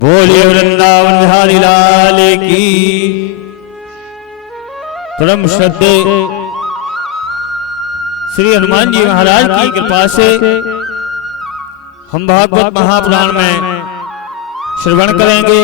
बोलिए वृंदावन बिहारी लाल की। परम श्रद्धे श्री हनुमान जी महाराज की कृपा से हम भागवत महापुराण में श्रवण करेंगे।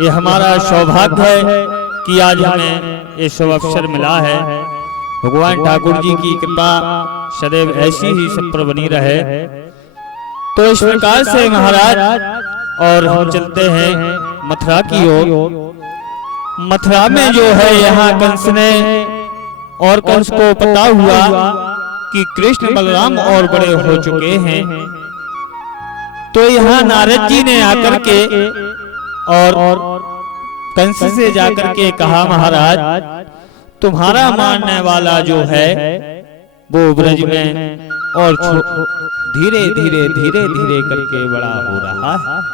ये हमारा सौभाग्य है कि आज हमें ये शुभ अवसर मिला है। भगवान ठाकुर जी की कृपा सदैव ऐसी ही सब पर बनी रहे। तो इस प्रकार से महाराज और हम चलते हैं मथुरा की ओर। मथुरा में जो है यहाँ कंस ने और कंस को पता हुआ कि कृष्ण बलराम और बड़े हो चुके हैं, तो यहाँ नारद जी ने आकर के और कंस से जाकर के कहा, महाराज तुम्हारा मानने वाला जो है वो ब्रज में और धीरे धीरे धीरे धीरे करके बड़ा हो रहा है।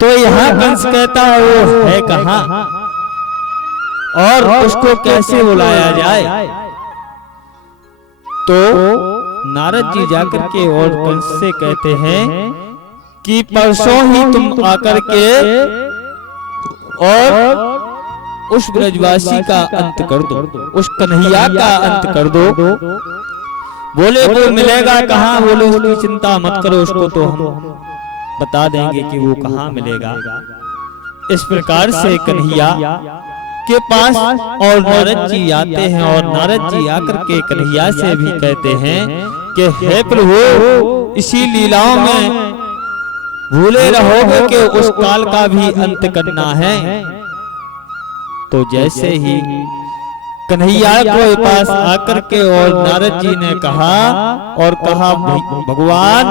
तो यहाँ कंस कहता है वो है कहाँ और उसको कैसे बुलाया जाए। तो नारद जी जाकर के और कंस से कहते हैं कि परसों ही तुम आकर के और उस ब्रजवासी का अंत कर दो, उस कन्हैया का अंत कर दो। बोले वो मिलेगा कहाँ? बोले उसकी चिंता मत करो, उसको तो हम बता देंगे कि वो कहाँ मिलेगा। इस प्रकार से कन्हैया के पास और नारद जी आते हैं और नारद जी आकर के कन्हैया से भी कहते हैं कि हे प्रभु, इसी लीलाओं में भूले रहोगे कि उस काल का भी अंत करना है। तो जैसे ही कन्हैया के पास आकर के और नारद जी ने कहा और कहा, भगवान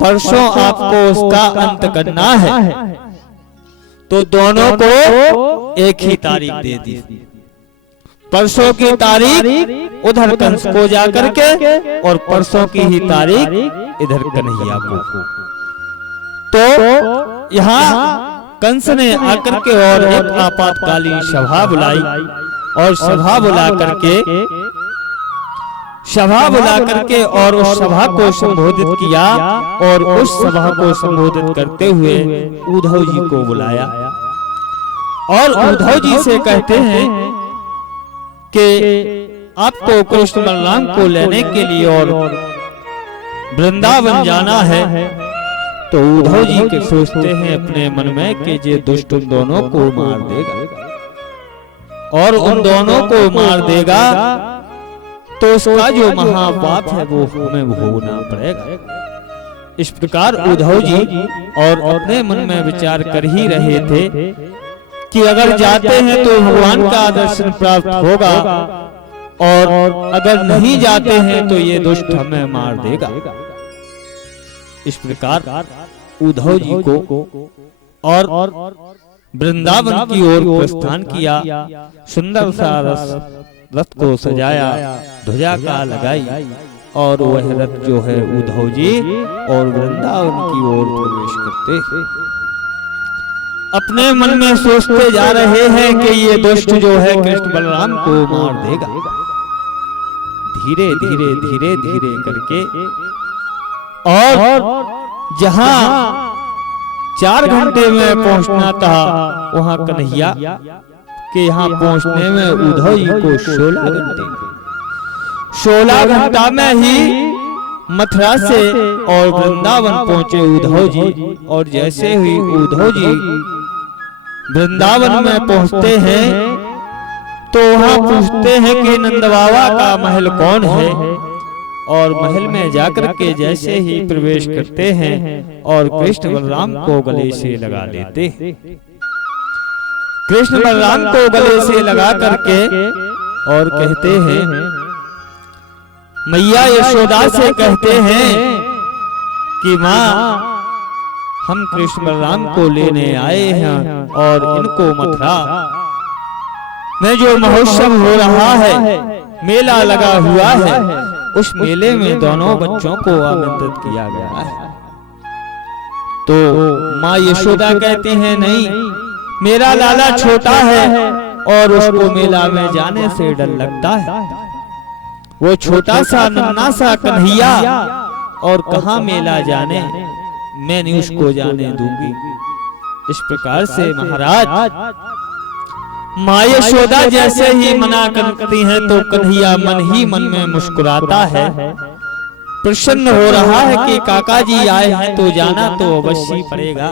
परसों आपको उसका अंत करना है, तो दोनों को एक ही तारीख दे दी। परसों की तारीख उधर कंस को जाकर के और परसों की ही तारीख इधर कन्हैया को। तो यहाँ कंस ने आकर के और एक आपातकालीन सभा बुलाई और सभा बुला करके और उस सभा को संबोधित किया और उस सभा को संबोधित करते हुए उद्धव जी को बुलाया और उद्धव जी से कहते हैं कि आपको कृष्ण बलराम को लेने के लिए और वृंदावन जाना है। तो उद्धव जी के सोचते हैं अपने मन में कि ये दुष्ट उन दोनों को मार देगा और उन दोनों को मार देगा तो उसका जो महापाप है वो हमें भोगना पड़ेगा। इस प्रकार उद्धव जी और अपने मन में विचार कर ही रहे थे कि अगर जाते हैं तो भगवान का दर्शन प्राप्त होगा और अगर नहीं जाते हैं तो ये दुष्ट हमें मार देगा। इस प्रकार उद्धव जी को और वृंदावन की ओर प्रस्थान किया। सुंदर सा रथ को सजाया, ध्वजा का लगाई और वह रथ जो है उद्धव जी और वृंदावन की ओर प्रवेश करते हैं। अपने मन में सोचते जा रहे हैं कि ये दुष्ट जो है कृष्ण बलराम को मार देगा। धीरे धीरे धीरे धीरे करके और जहां 4 घंटे में पहुंचना था वहां कन्हैया के यहाँ पहुंचने में उद्धव जी को 16 घंटा में ही मथुरा से और वृंदावन पहुंचे उद्धव जी। और जैसे ही उद्धव जी वृंदावन में पहुंचते हैं तो वहां पूछते हैं कि नंद बाबा का महल कौन है और महल में जाकर के जैसे ही प्रवेश करते हैं और कृष्ण बलराम को गले से लगा लेते हैं। कृष्ण बलराम को गले से लगा करके और कहते हैं, मैया यशोदा से कहते हैं कि माँ हम कृष्ण बलराम को लेने आए हैं और इनको मथुरा में जो महोत्सव हो रहा है, मेला लगा हुआ है, उस मेले में दोनों बच्चों को आमंत्रित किया गया है। तो माँ यशोदा कहती हैं, नहीं, मेरा लाला छोटा है और उसको मेला में जाने से डर लगता है। वो छोटा सा नन्हा सा कन्हैया और कहाँ मेला जाने, मैं नहीं उसको जाने दूंगी। इस प्रकार से महाराज माँ यशोदा जैसे ही मना करती हैं तो कन्हैया मन ही मन में मुस्कुराता है, प्रसन्न हो रहा है कि काका जी आए हैं तो जाना तो अवश्य पड़ेगा।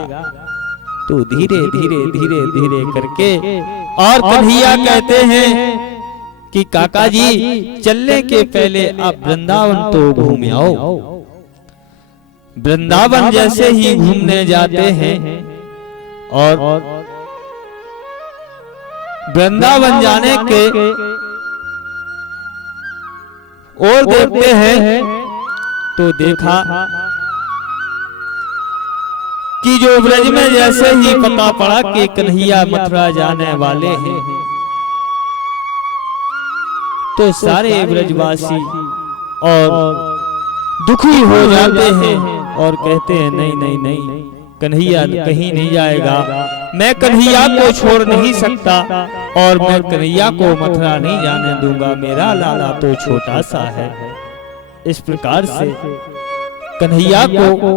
तो धीरे धीरे धीरे धीरे करके और कन्हैया कहते हैं कि काका जी चलने के पहले आप वृंदावन तो घूम आओ। वृंदावन जैसे ही घूमने जाते हैं और वृंदावन जाने के और देखते हैं तो देखा कि जो ब्रज में जैसे ही पता पड़ा कि कन्हैया मथुरा जाने वाले हैं तो सारे ब्रजवासी और दुखी हो जाते हैं और कहते हैं नहीं नहीं नहीं, कन्हैया कहीं नहीं जाएगा, मैं कन्हैया को छोड़ नहीं सकता और मैं कन्हैया को मथुरा नहीं जाने दूंगा, मेरा लाला तो छोटा सा है। इस प्रकार से कन्हैया को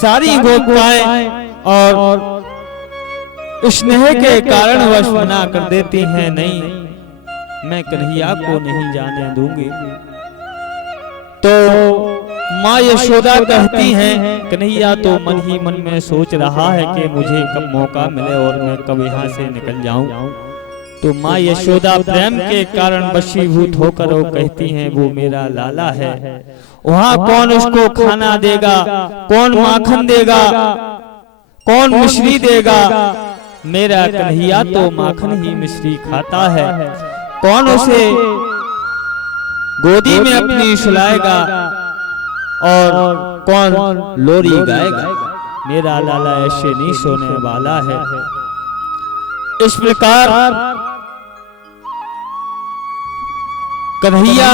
सारी गोपिकाएं और स्नेह के कारण वश मना कर देती हैं, नहीं मैं कन्हैया को नहीं जाने दूंगी। तो माँ यशोदा कहती हैं कन्हैया तो मन ही मन में सोच रहा है कि मुझे कब मौका मिले और मैं कब यहाँ से निकल जाऊं। तो माँ यशोदा प्रेम के कारण वशीभूत होकर वो कहती हैं वो मेरा लाला है, वहाँ कौन उसको खाना देगा, कौन माखन देगा, कौन मिश्री देगा, मेरा कन्हैया तो माखन ही मिश्री खाता है, कौन उसे गोदी में अपनी सुलाएगा और कौन लोरी गाएगा, मेरा लाला ऐसे नहीं सोने वाला है। इस प्रकार कन्हैया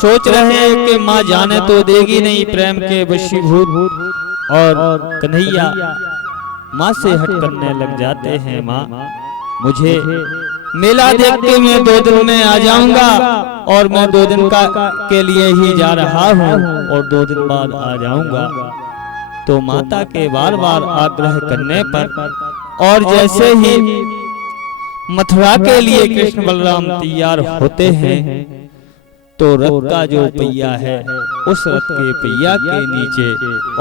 सोच रहे हैं कि माँ जाने तो देगी नहीं, प्रेम के वशीभूत, और कन्हैया माँ से हट करने लग जाते हैं। माँ मुझे मेला देख के मैं 2 दिन में आ जाऊंगा और मैं 2 दिन के लिए ही जा रहा हूँ और 2 दिन बाद आ जाऊंगा। तो माता के बार बार आग्रह करने पर और जैसे ही मथुरा के लिए कृष्ण बलराम तैयार होते हैं तो रथ का जो पहिया है उस रथ के पहिया के नीचे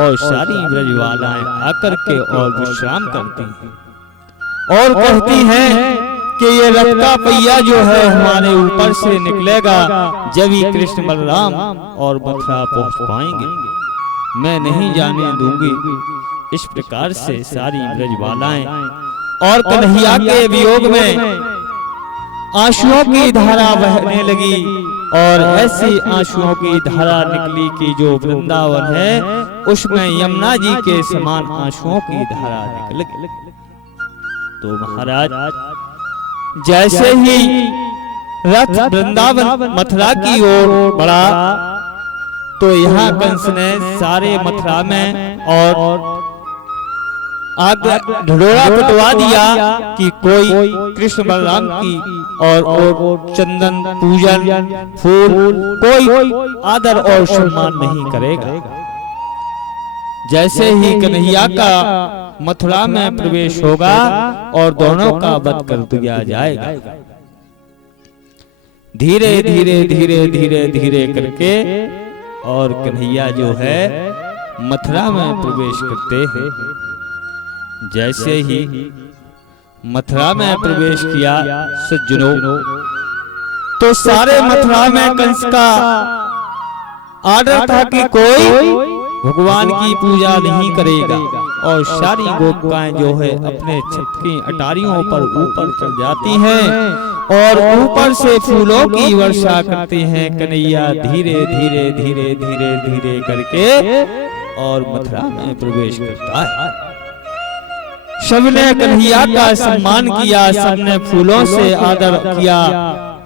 और सारी ब्रजवालाएं आकर के और विश्राम करती हैं और कहती हैं कि ये रथ का पहिया जो है हमारे ऊपर से निकलेगा जब ही कृष्ण बलराम और मथुरा पहुंच पाएंगे, मैं नहीं जाने दूंगी। इस प्रकार से सारी ब्रजवालाएं और कन्हैया के वियोग में आंसुओं की धारा बहने लगी और ऐसी आंसुओं की धारा निकली कि जो वृंदावन है उसमें यमुना जी के समान आंसुओं की धारा निकल गई। तो महाराज जैसे ही रथ वृंदावन मथुरा की ओर बढ़ा तो यहाँ कंस ने सारे मथुरा में और आग ढिढोरा पिटवा दिया कि कोई कृष्ण बलराम की और चंदन पूजन फूल कोई आदर और सम्मान नहीं करेगा। जैसे ही कन्हैया का मथुरा में प्रवेश होगा और दोनों का वध कर दिया जाएगा। धीरे धीरे धीरे धीरे धीरे करके और कन्हैया जो है मथुरा में प्रवेश करते हैं। जैसे ही मथुरा में प्रवेश किया सज्जनों तो सारे मथुरा में कंस का आर्डर था कि कोई भगवान की पूजा नहीं करेगा और सारी गोपिकाएं जो है अपने छत की अटारियों पर ऊपर चढ़ जाती हैं और ऊपर से फूलों की वर्षा करती हैं। कन्हैया धीरे धीरे धीरे धीरे धीरे करके और मथुरा में प्रवेश करता है। सबने कन्हैया का सम्मान किया, सबने फूलों से आदर किया।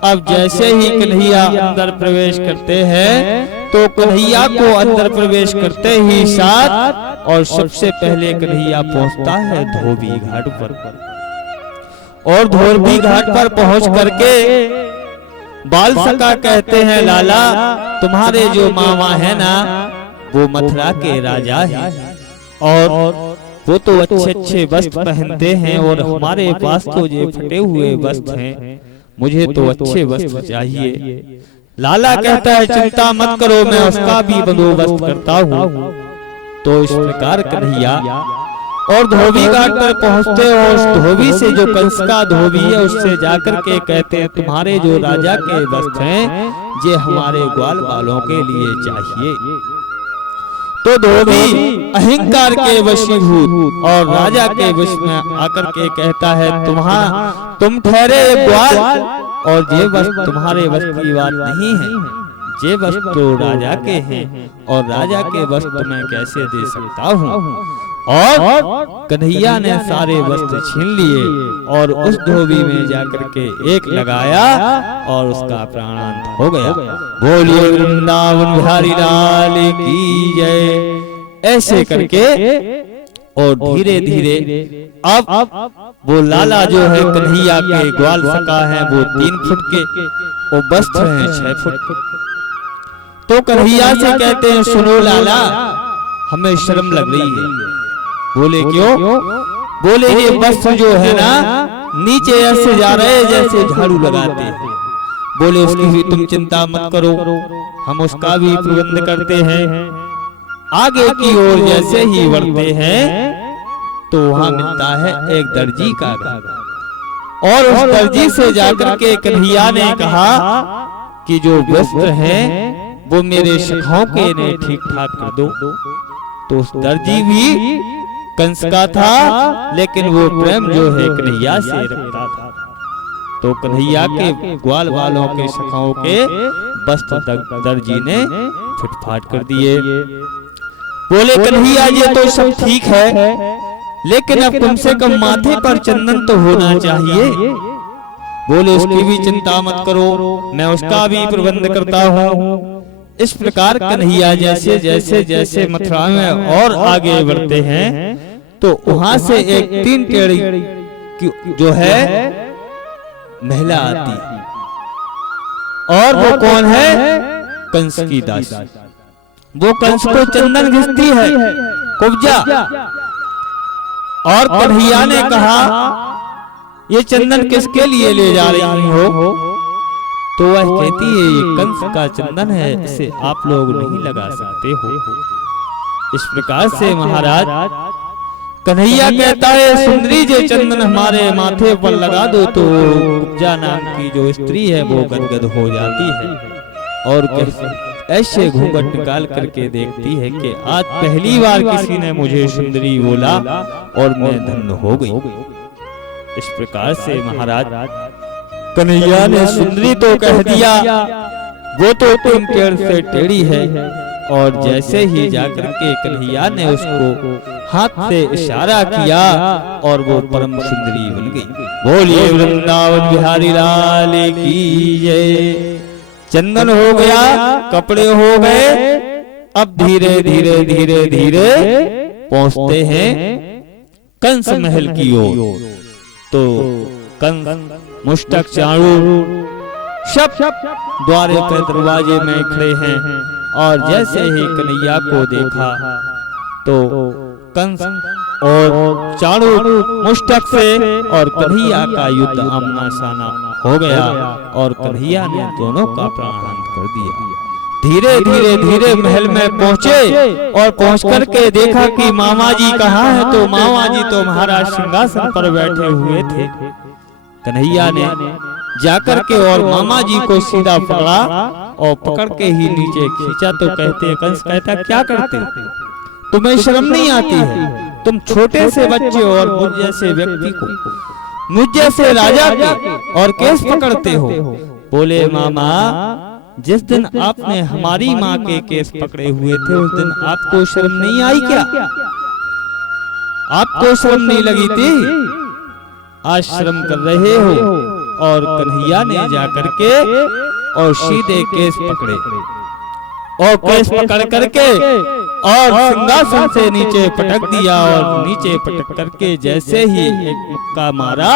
अब जैसे ही कन्हैया अंदर प्रवेश करते हैं तो कन्हैया को अंदर प्रवेश करते ही साथ और सबसे पहले कन्हैया पहुंचता है धोबी घाट पर और धोबी घाट पर पहुंच करके बाल सखा कहते हैं लाला तुम्हारे जो मामा है ना वो मथुरा के राजा है और वो तो अच्छे अच्छे वस्त्र पहनते हैं और हमारे पास तो ये फटे हुए वस्त्र हैं, मुझे तो अच्छे वस्त्र चाहिए। लाला कहता है चिंता मत करो, मैं उसका भी बंदोबस्त करता हूँ। तो इस प्रकार कन्हैया और धोबी घाट पर पहुँचते और उस धोबी से, जो कंस का धोबी है, उससे जाकर के कहते हैं तुम्हारे जो राजा के वस्त्र हैं ये हमारे ग्वाल बालों के लिए चाहिए। तो धोबी अहंकार के वशीभूत और राजा के वश में आकर के कहता है तुम ठहरे ग्वाल और ये वस्त्र तुम्हारे वस्त्र की बात नहीं है, ये वस्त्र तो राजा के हैं और राजा के वस्त्र मैं कैसे दे सकता हूँ। और कन्हैया ने सारे वस्त्र छीन लिए और उस धोबी में जाकर के एक लगाया और उसका प्राणांत हो गया। बोलिए वृंदावन बिहारी लाल की जय। ऐसे करके और धीरे धीरे अब वो लाला जो है कन्हैया के ग्वाल सका है वो 3 फुट के, वो वस्त्र हैं 6 फुट के। तो कन्हैया से कहते हैं सुनो लाला, हमें शर्म लग रही है। बोले क्यों? बोले ये वस्त्र जो है ना नीचे ऐसे जा रहे जैसे झाड़ू लगाते हैं। बोले उसकी भी तुम चिंता मत करो, हम उसका भी प्रबंध करते हैं। आगे की ओर जैसे ही बढ़ते हैं तो वहां मिलता है एक दर्जी का घर और उस दर्जी से जाकर के कन्हैया ने कहा कि जो वस्त्र हैं वो मेरे सखाओं के ने ठीक ठाक कर दो। तो उस दर्जी भी कंस का था लेकिन वो प्रेम जो है कन्हैया से रखता था। तो कन्हैया के ग्वाल वालों के सखाओं के वस्त्र दर्जी ने फुटफाट कर दिए। बोले कन्हैया ये तो सब ठीक है लेकिन अब कम से कम माथे पर चंदन तो होना चाहिए। बोले उसकी भी चिंता मत करो, मैं उसका भी प्रबंध करता हूँ। इस प्रकार कन्हैया जैसे जैसे जैसे मथुरा में और आगे बढ़ते हैं तो वहां से एक 3 टेढ़ी जो है महिला आती है और वो कौन है? कंस की दासी। वो कंस को चंदन घिसती है कुब्जा। और कन्हैया ने कहा ये चंदन किसके लिए ले जा रही हो? तो वह कहती है ये कंस का चंदन है, इसे आप लोग नहीं लगा सकते हो। इस प्रकार से महाराज कन्हैया कहता है सुंदरी जो चंदन हमारे माथे पर लगा दो। तो कुब्जा नाम की जो स्त्री है वो गदगद हो जाती है और ऐसे घूंघट निकाल करके देखती है कि आज पहली बार किसी ने मुझे सुंदरी बोला और मैं धन्य हो गई। इस प्रकार से महाराज कन्हैया ने सुंदरी तो कह दिया, वो तो 3 टेढ़ से टेढ़ी है। और जैसे ही जाकर के कन्हैया ने उसको हाथ से इशारा किया और वो परम सुंदरी बन गई। बोलिए वृंदावन बिहारी लाल की जय। चंदन हो गया, कपड़े हो गए, अब धीरे धीरे धीरे धीरे पहुंचते हैं कंस महल की ओर। तो कंस मुष्टक चाणूर सब द्वारे पे दरवाजे में खड़े हैं और जैसे ही कन्हैया को देखा तो कंस और चाणूर मुष्टक से और कन्हैया का युद्ध आमना सामना हो गया और कन्हैया ने दोनों का प्राणांत कर दिया। धीरे धीरे धीरे महल में पहुंचे और पहुंच करके देखा कि मामा जी कहाँ है। तो मामा जी तो महाराज सिंहासन पर बैठे हुए थे। कन्हैया ने जाकर के और मामा जी को सीधा पकड़ा और पकड़ के ही नीचे खींचा। तो कहते कंस कहता क्या करते, तुम्हें शर्म नहीं आती है? तुम छोटे से बच्चे और मुझ जैसे व्यक्ति को, मुझ जैसे राजा के और केस पकड़ते हो। बोले मामा जिस दिन आपने हमारी माँ के केस पकड़े हुए थे उस दिन आपको शर्म नहीं आई क्या? आपको शर्म नहीं लगी थी? आज शर्म कर रहे हो। और कन्हैया ने जाकर के और सीधे केस पकड़े और केस पकड़ करके और सिंहासन से नीचे पटक दिया और नीचे पटक करके जैसे ही एक मुक्का मारा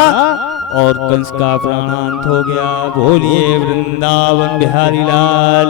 और कंस का प्राणांत हो गया। बोलिए वृंदावन बिहारी लाल।